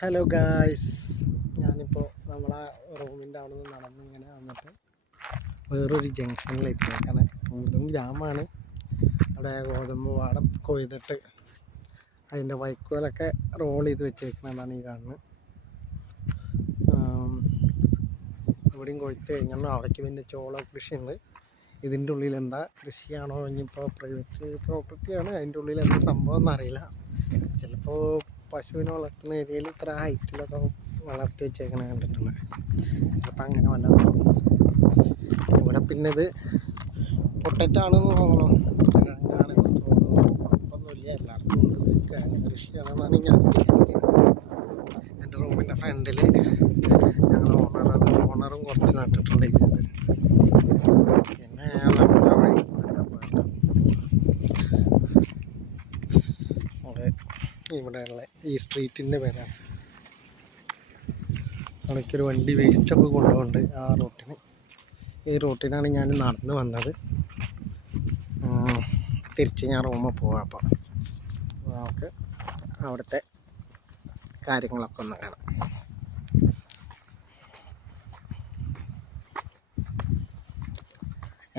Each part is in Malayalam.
ഹലോ ഗായ്സ്, ഞാനിപ്പോൾ നമ്മളെ റൂമിൻ്റെ അവിടെ നിന്ന് നടന്നിങ്ങനെ വന്നിട്ട് വേറൊരു ജംഗ്ഷനിൽ എത്തിയേക്കാണ്. ഇതും ഗ്രാമമാണ്. അവിടെ ഗോതമ്പ് പാടം കൊയ്തിട്ട് അതിൻ്റെ വൈക്കോലൊക്കെ റോൾ ചെയ്ത് വെച്ചേക്കണമെന്നാണ് ഈ കാണുന്നത്. ഇവിടെയും കൊയ്ത്ത് കഴിഞ്ഞാൽ അവിടേക്ക് പിന്നെ ചോള കൃഷിയുണ്ട്. ഇതിൻ്റെ ഉള്ളിൽ എന്താ കൃഷിയാണോ ഇനിയിപ്പോൾ പ്രൈവറ്റ് പ്രോപ്പർട്ടിയാണ്, അതിൻ്റെ ഉള്ളിൽ എന്താ സംഭവം എന്നറിയില്ല. ചിലപ്പോൾ പശുവിനെ വളർത്തുന്ന ഏരിയയിൽ ഇത്ര ഹൈറ്റിലൊക്കെ വളർത്തി വെച്ചേക്കണ കണ്ടിട്ടുണ്ട്. ചിലപ്പോൾ അങ്ങനെ വല്ലതും. ഇവിടെ പിന്നെ ഇത് പൊട്ടറ്റോ ആണെന്ന് തോന്നണം, കിഴങ്ങാണെന്ന് തോന്നുന്നു. കുഴപ്പമൊന്നുമില്ല, എല്ലായിടത്തും ഉണ്ട്. കിഴങ്ങ് കൃഷിയാണെന്നാണ് ഞാൻ വിചാരിക്കുന്നത്. എൻ്റെ റൂമിൻ്റെ ഫ്രണ്ടിൽ ഞങ്ങൾ ഓണറും കുറച്ച് നട്ടിട്ടുണ്ട്. പിന്നെ നമ്മുടെ വഴി ഇവിടെയുള്ള ഈ സ്ട്രീറ്റിൻ്റെ പേരാണ്. അവിടേക്കൊരു വണ്ടി വേസ്റ്റൊക്കെ കൊണ്ടുപോകുന്നുണ്ട് ആ റൂട്ടിന്. ഈ റൂട്ടിനാണ് ഞാൻ നടന്ന് വന്നത്. തിരിച്ച് ഞാൻ റൂമിൽ പോവാം. അപ്പോൾ നമുക്ക് അവിടുത്തെ കാര്യങ്ങളൊക്കെ ഒന്ന് കാണാം.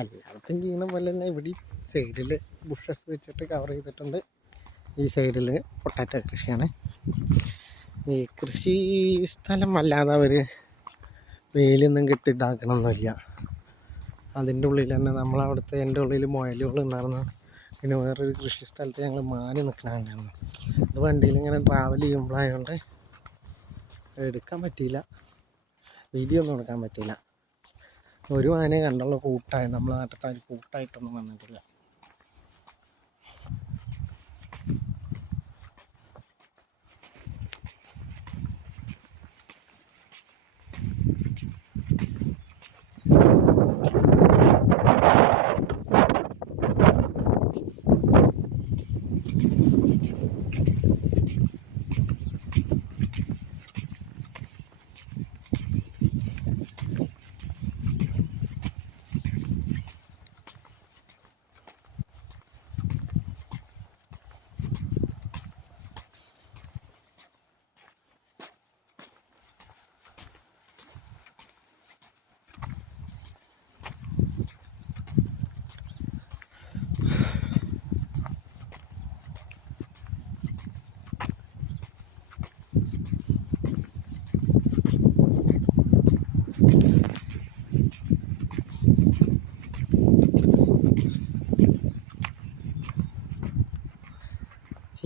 എല്ലായിടത്തും ചെയ്യുന്ന പോലെ തന്നെ ഇവിടെ സൈഡിൽ ബുഷസ് വെച്ചിട്ട് കവർ ചെയ്തിട്ടുണ്ട്. ഈ സൈഡിൽ പൊട്ടാറ്റോ കൃഷിയാണ്. ഈ കൃഷി സ്ഥലം അല്ലാതെ അവർ വെയിലൊന്നും കെട്ടിട്ടാക്കണമൊന്നുമില്ല. അതിൻ്റെ ഉള്ളിൽ തന്നെ നമ്മളവിടുത്തെ എൻ്റെ ഉള്ളിൽ മുയലുകൾ ഉണ്ടായിരുന്നു. പിന്നെ വേറൊരു കൃഷി സ്ഥലത്ത് ഞങ്ങൾ മാന് നിൽക്കണുണ്ടായിരുന്നു. അത് വണ്ടിയിൽ ഇങ്ങനെ ട്രാവൽ ചെയ്യുമ്പോഴായതുകൊണ്ട് എടുക്കാൻ പറ്റിയില്ല, വീഡിയോ ഒന്നും എടുക്കാൻ പറ്റിയില്ല. ഒരു ആനയെ കണ്ടുള്ള കൂട്ടായി, നമ്മളെ നാട്ടിൽ കൂട്ടായിട്ടൊന്നും വന്നിട്ടില്ല.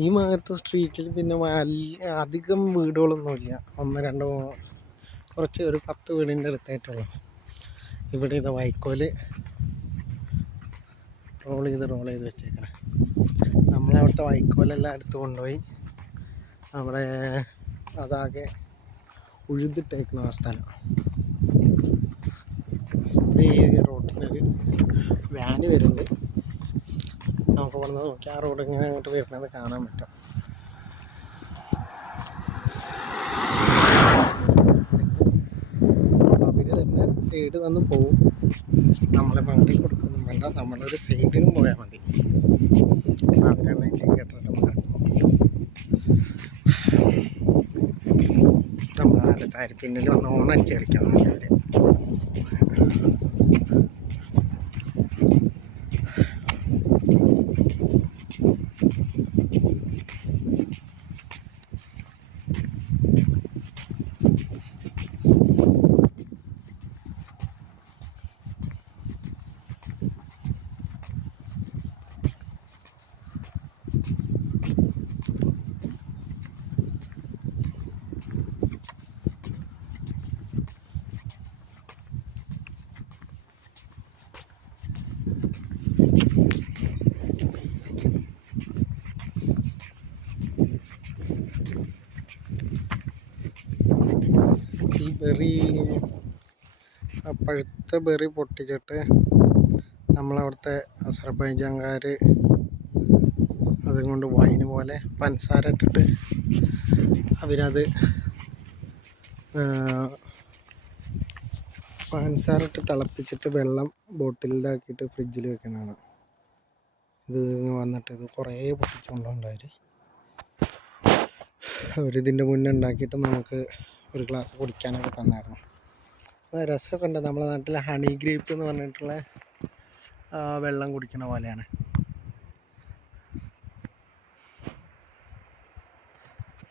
ഈ ഭാഗത്ത് സ്ട്രീറ്റിൽ പിന്നെ അധികം വീടുകളൊന്നുമില്ല. 1, 2, കുറച്ച് ഒരു 10 വീടിൻ്റെ അടുത്തായിട്ടുള്ളൂ. ഇവിടെ ഇത് വൈക്കോല് റോൾ ചെയ്ത് വെച്ചേക്കണേ. നമ്മളവിടുത്തെ വൈക്കോലെല്ലാം എടുത്ത് കൊണ്ടുപോയി അവിടെ അതാകെ ഉഴുതിട്ടേക്കുന്ന ആ സ്ഥലം. ഈ റോട്ടിലൊരു വാന് വരുന്നുണ്ട്. നമുക്ക് ഇവിടെ നിന്ന് നോക്കി ആ റോഡ് ഇങ്ങനെ അങ്ങോട്ട് വരുന്നത് കാണാൻ പറ്റും. അവർ തന്നെ സൈഡ് വന്ന് പോവും. നമ്മളെ വണ്ടി കൊടുക്കൊന്നും വേണ്ട, നമ്മളൊരു സൈഡിനും പോയാൽ മതി. അവരെന്നെ കേട്ടിട്ട് മാറും. നമ്മളെ താരിപ്പിന്നിൽ വന്ന് ഓണടിച്ച് കളിക്കണം അവർ. ഈ ബെറി, പഴുത്ത ബെറി പൊട്ടിച്ചിട്ട് നമ്മളവിടുത്തെ അസർബൈജാൻകാർ അതുകൊണ്ട് വൈന് പോലെ പഞ്ചസാര ഇട്ടിട്ട് അവരത് പഞ്ചസാര ഇട്ട് തിളപ്പിച്ചിട്ട് വെള്ളം ബോട്ടിലിലാക്കിയിട്ട് ഫ്രിഡ്ജിൽ വെക്കണതാണ്. ഇത് വന്നിട്ട് ഇത് കുറേ പൊട്ടിച്ചുകൊണ്ടുണ്ടായി. അവരിതിൻ്റെ മുന്നേ ഉണ്ടാക്കിയിട്ട് നമുക്ക് ഒരു ഗ്ലാസ് കുടിക്കാനൊക്കെ തന്നായിരുന്നു. രസമൊക്കെ ഉണ്ട്. നമ്മുടെ നാട്ടിലെ ഹണി ഗ്രേപ്പ് എന്ന് പറഞ്ഞിട്ടുള്ള വെള്ളം കുടിക്കണ പോലെയാണ്.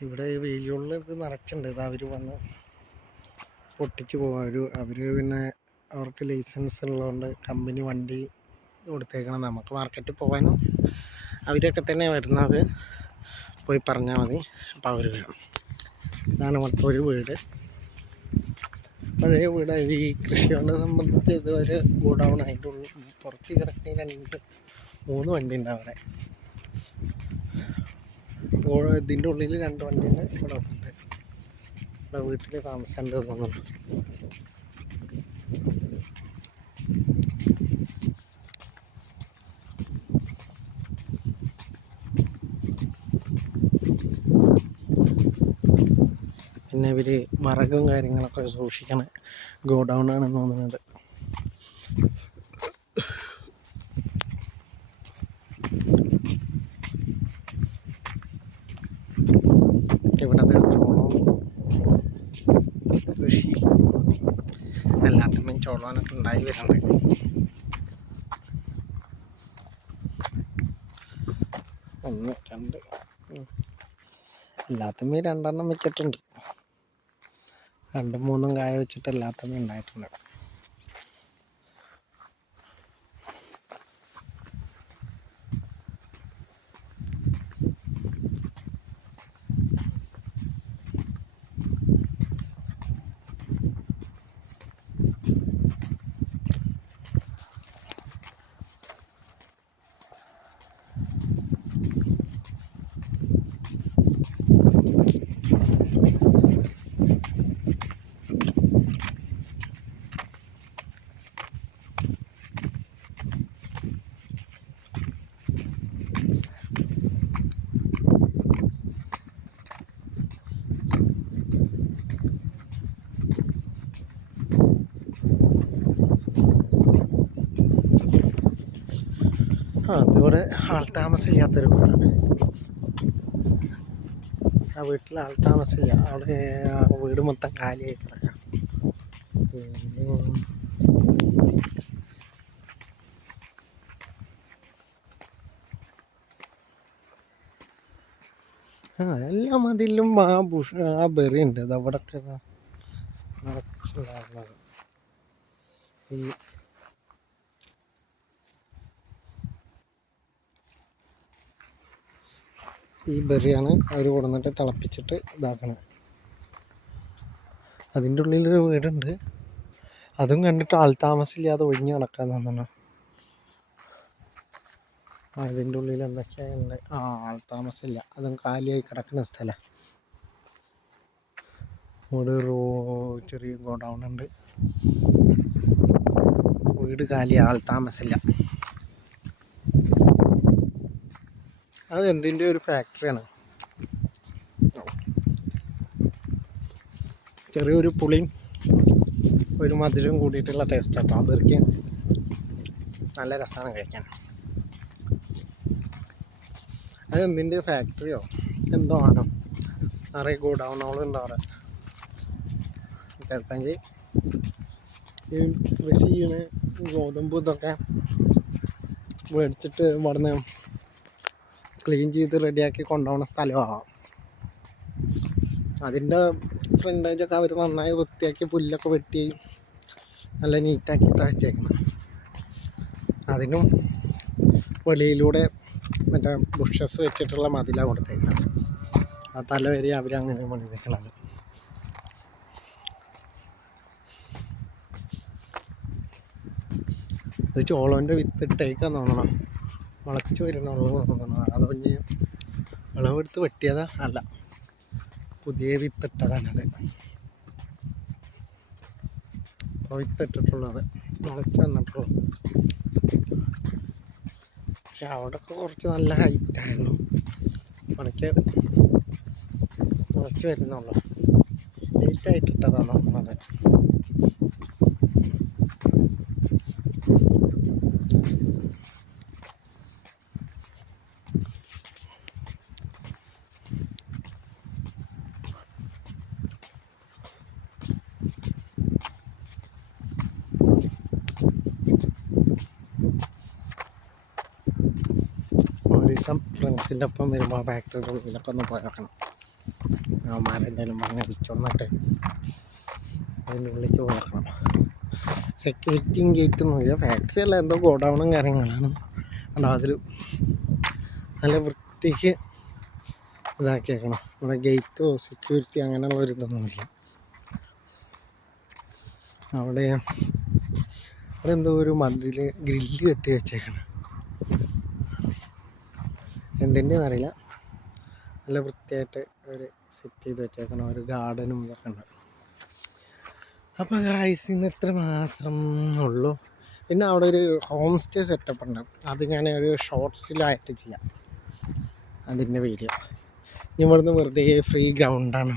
ഇവിടെ വെയിലുള്ളിൽ ഇത് നിറച്ചുണ്ട്. ഇത് അവർ വന്ന് പൊട്ടിച്ച് പോകാം. അവർ പിന്നെ അവർക്ക് ലൈസൻസ് ഉള്ളതുകൊണ്ട് കമ്പനി വണ്ടി കൊടുത്തേക്കണം. നമുക്ക് മാർക്കറ്റിൽ പോകാനും അവരൊക്കെ തന്നെ വരുന്നത്. പോയി പറഞ്ഞാൽ മതി, അപ്പോൾ അവർ വരും. ഇതാണ് മൊത്തം ഒരു വീട്, പഴയ വീട്. ഈ കൃഷിയോട് സംബന്ധിച്ച് ഇതൊരു ഗോഡൗൺ. അതിൻ്റെ ഉള്ളിൽ പുറത്ത് കിടക്കുന്നതിന് 3 വണ്ടി ഉണ്ട് അവിടെ. ഇതിൻ്റെ ഉള്ളിൽ 2 വണ്ടിയുണ്ട്. ഇവിടെ ഉണ്ട്. ഇവിടെ വീട്ടിൽ താമസമുണ്ട് തോന്നുന്നു. പിന്നെ ഇവർ വിറകും കാര്യങ്ങളൊക്കെ സൂക്ഷിക്കണ ഗോഡൗൺ ആണെന്ന് തോന്നുന്നത്. ഇവിടത്തെ ചോളവും കൃഷി എല്ലാത്തിനും ചോളനൊക്കെ ഉണ്ടായി വരുന്നുണ്ട്. ഒന്ന് 2 എല്ലാത്തമ്മേ 2 എണ്ണം വെച്ചിട്ടുണ്ട്. 2 3 കായ വെച്ചിട്ട് എല്ലാത്തമ്മേ ഉണ്ടായിട്ടുണ്ട്. അതിവിടെ ആൾതാമസമില്ലാത്തൊരു വീടാണ്. ആ വീട്ടിൽ ആൾതാമസമില്ല. അവിടെ വീട് മൊത്തം കാലിയായി കിടക്കാം. എല്ലാ മതിലും ആ ബെറി ഉണ്ട്. അത് അവിടെയൊക്കെ നിറച്ചുണ്ടായിരുന്നത്. ഈ ബെറിയാണ് അവർ കൊടുന്നിട്ട് തിളപ്പിച്ചിട്ട് ഇതാക്കണത്. അതിൻ്റെ ഉള്ളിലൊരു വീടുണ്ട്. അതും കണ്ടിട്ട് ആൾതാമസമില്ലാതെ ഒഴിഞ്ഞ് കിടക്കാൻ തോന്നണം. അതിൻ്റെ ഉള്ളിൽ എന്തൊക്കെയുണ്ട്? ആൾതാമസമില്ല. അതും കാലിയായി കിടക്കുന്ന സ്ഥലം. ഇവിടെ ചെറിയ ഗോഡൗൺ ഉണ്ട്. വീട് കാലി, ആൾതാമസമില്ല. അത് എന്തിൻ്റെ ഒരു ഫാക്ടറിയാണ്. ചെറിയൊരു പുളിയും ഒരു മധുരവും കൂടിയിട്ടുള്ള ടേസ്റ്റ് കേട്ടോ. അതൊക്കെ നല്ല രസമാണ് കഴിക്കാൻ. അതെന്തിൻ്റെ ഫാക്ടറിയോ എന്തോ ആണ്. നിറയെ ഗോഡൗണുകളും അവിടെ. ചിലപ്പോൾ ഈ കൃഷി ചെയ്യണ ഗോതമ്പ് ഇതൊക്കെ മേടിച്ചിട്ട് ഇവിടുന്ന് ക്ലീൻ ചെയ്ത് റെഡിയാക്കി കൊണ്ടുപോകുന്ന സ്ഥലമാവാം. അതിൻ്റെ ഫ്രണ്ടേജൊക്കെ അവർ നന്നായി വൃത്തിയാക്കി പുല്ലൊക്കെ വെട്ടി നല്ല നീറ്റാക്കിയിട്ടാണ് വെച്ചേക്കണം. അതിനും വെളിയിലൂടെ മറ്റേ ബുഷസ് വെച്ചിട്ടുള്ള മതിലാണ് കൊടുത്തേക്കുന്നത്. ആ തല വരെ അവരങ്ങനെ പണിതേക്കണത്. ഇത് ചോളൻ്റെ വിത്തിട്ടേക്കാന്ന് തോന്നണം. മുളച്ച് വരുന്നുള്ളൂ തോന്നണം. അത് കഴിഞ്ഞ് വിളവെടുത്ത് വെട്ടിയതാ അല്ല, പുതിയ വിത്തിട്ടതാണത്. വിത്തിട്ടിട്ടുള്ളത് മുളച്ച് വന്നിട്ടുള്ളൂ. പക്ഷെ അവിടെയൊക്കെ കുറച്ച് നല്ല ഹൈറ്റായിരുന്നു. പണിക്ക് മുളച്ച് വരുന്നുള്ളൂ. ലേറ്റായിട്ടിട്ടതാണ് തോന്നുന്നത്. ദിവസം ഫ്രണ്ട്സിൻ്റെ ഒപ്പം വരുമ്പോൾ ഫാക്ടറിയുടെ ഉള്ളിലൊക്കെ ഒന്ന് പോയി നോക്കണം. അവന്മാരെന്തായാലും പറഞ്ഞ് വിളിച്ചോന്നിട്ട് അതിൻ്റെ ഉള്ളിലേക്ക് പോയി നോക്കണം. സെക്യൂരിറ്റിയും ഗേറ്റൊന്നുമില്ല, ഫാക്ടറി അല്ല, എന്തോ ഗോഡൗണും കാര്യങ്ങളാണ്. അല്ല അതിൽ നല്ല വൃത്തിക്ക് ഇതാക്കിയേക്കണം. ഇവിടെ ഗേറ്റോ സെക്യൂരിറ്റി അങ്ങനെയുള്ള ഒരു ഇതൊന്നുമില്ല. അവിടെ എന്തോ ഒരു മതിൽ ഗ്രില്ല് കെട്ടി വെച്ചേക്കണം, എന്തിൻ്റെയെന്ന് അറിയില്ല. നല്ല വൃത്തിയായിട്ട് ഒരു സെറ്റ് ചെയ്ത് വെച്ചേക്കണം, ഒരു ഗാർഡനും ഇതൊക്കെ ഉണ്ട്. അപ്പോൾ ഗായ്സ് ഇന്ന് ഇത്ര മാത്രം ഉള്ളൂ. പിന്നെ അവിടെ ഒരു ഹോം സ്റ്റേ സെറ്റപ്പ് ഉണ്ട്, അത് ഞാൻ ഒരു ഷോർട്സിലായിട്ട് ചെയ്യാം അതിൻ്റെ വീഡിയോ. ഇനി ഇവിടുന്ന് വെറുതെ ഫ്രീ ഗ്രൗണ്ടാണ്.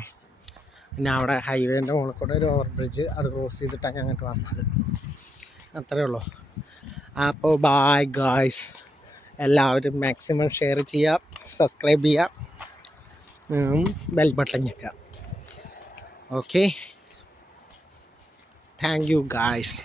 പിന്നെ അവിടെ ഹൈവേൻ്റെ മുകളിൽ കൂടെ ഒരു ഓവർ ബ്രിഡ്ജ്, അത് ക്രോസ് ചെയ്തിട്ടാണ് ഞാൻ അങ്ങോട്ട് വന്നത്. അത്രയേ ഉള്ളൂ. അപ്പോൾ ബൈ ഗായ്സ്, എല്ലാവരും മാക്സിമം ഷെയർ ചെയ്യുക, സബ്സ്ക്രൈബ് ചെയ്യുക, ബെൽ ബട്ടൺ ഞെക്കുക. Okay, thank you guys.